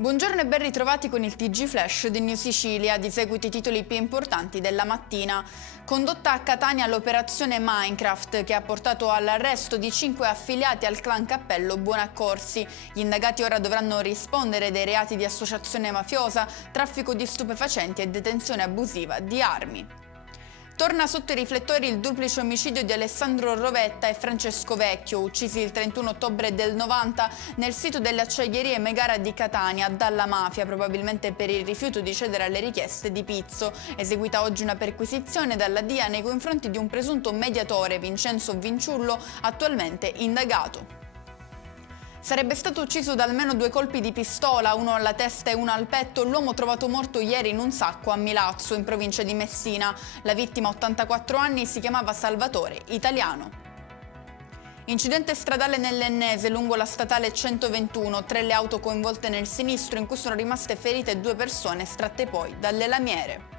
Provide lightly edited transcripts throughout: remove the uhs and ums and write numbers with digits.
Buongiorno e ben ritrovati con il TG Flash di New Sicilia, di seguito i titoli più importanti della mattina. Condotta a Catania l'operazione Minecraft che ha portato all'arresto di 5 affiliati al clan Cappello Buonaccorsi. Gli indagati ora dovranno rispondere dei reati di associazione mafiosa, traffico di stupefacenti e detenzione abusiva di armi. Torna sotto i riflettori il duplice omicidio di Alessandro Rovetta e Francesco Vecchio, uccisi il 31 ottobre del 90 nel sito delle acciaierie Megara di Catania dalla mafia, probabilmente per il rifiuto di cedere alle richieste di Pizzo. Eseguita oggi una perquisizione dalla DIA nei confronti di un presunto mediatore, Vincenzo Vinciullo, attualmente indagato. Sarebbe stato ucciso da almeno 2 colpi di pistola, uno alla testa e uno al petto, l'uomo trovato morto ieri in un sacco a Milazzo, in provincia di Messina. La vittima, 84 anni, si chiamava Salvatore Italiano. Incidente stradale nell'Ennese, lungo la statale 121, 3 le auto coinvolte nel sinistro in cui sono rimaste ferite 2 persone estratte poi dalle lamiere.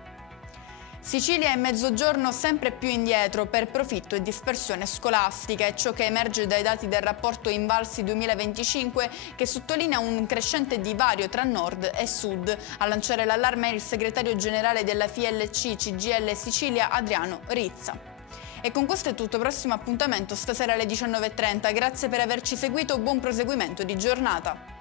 Sicilia e Mezzogiorno sempre più indietro per profitto e dispersione scolastica, è ciò che emerge dai dati del rapporto Invalsi 2025 che sottolinea un crescente divario tra nord e sud. A lanciare l'allarme è il segretario generale della FILC CGIL Sicilia Adriano Rizza. E con questo è tutto, prossimo appuntamento stasera alle 19:30, grazie per averci seguito, buon proseguimento di giornata.